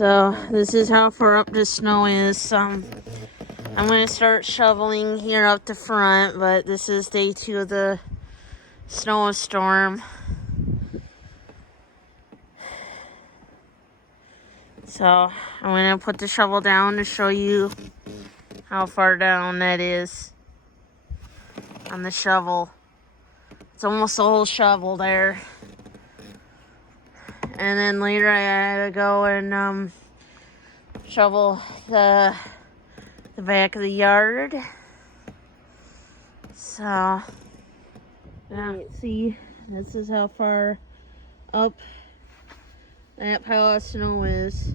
So this is how far up the snow is. I'm going to start shoveling here up the front, but this is day 2 of the snowstorm. So I'm going to put the shovel down to show you how far down that is on the shovel. It's almost a whole shovel there. And then later I had to go and shovel the back of the yard. So yeah, see, this is how far up that pile of snow is.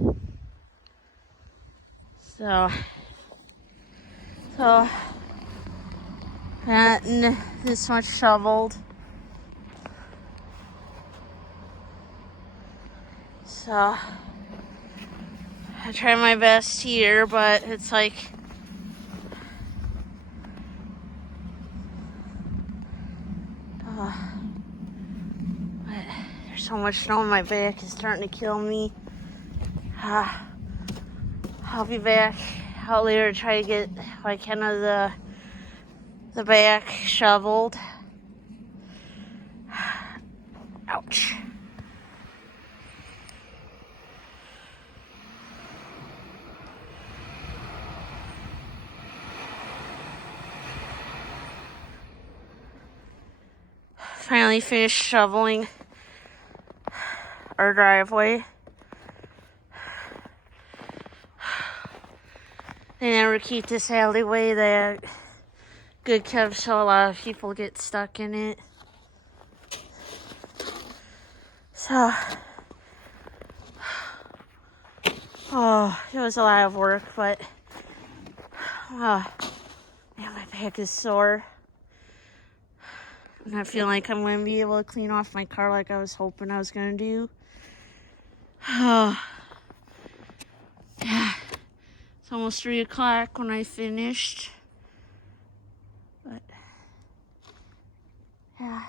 So gotten this much shoveled. So I try my best here, but it's like but there's so much snow on my back, it's starting to kill me. I'll be back out later to try to get like kind of the back shoveled. Ouch. Finally finished shoveling our driveway. They never keep this alleyway that good kept, so a lot of people get stuck in it. So, it was a lot of work, but man, my back is sore. I'm not feeling like I'm going to be able to clean off my car like I was hoping I was going to do. Yeah. It's almost 3 o'clock when I finished. But, yeah.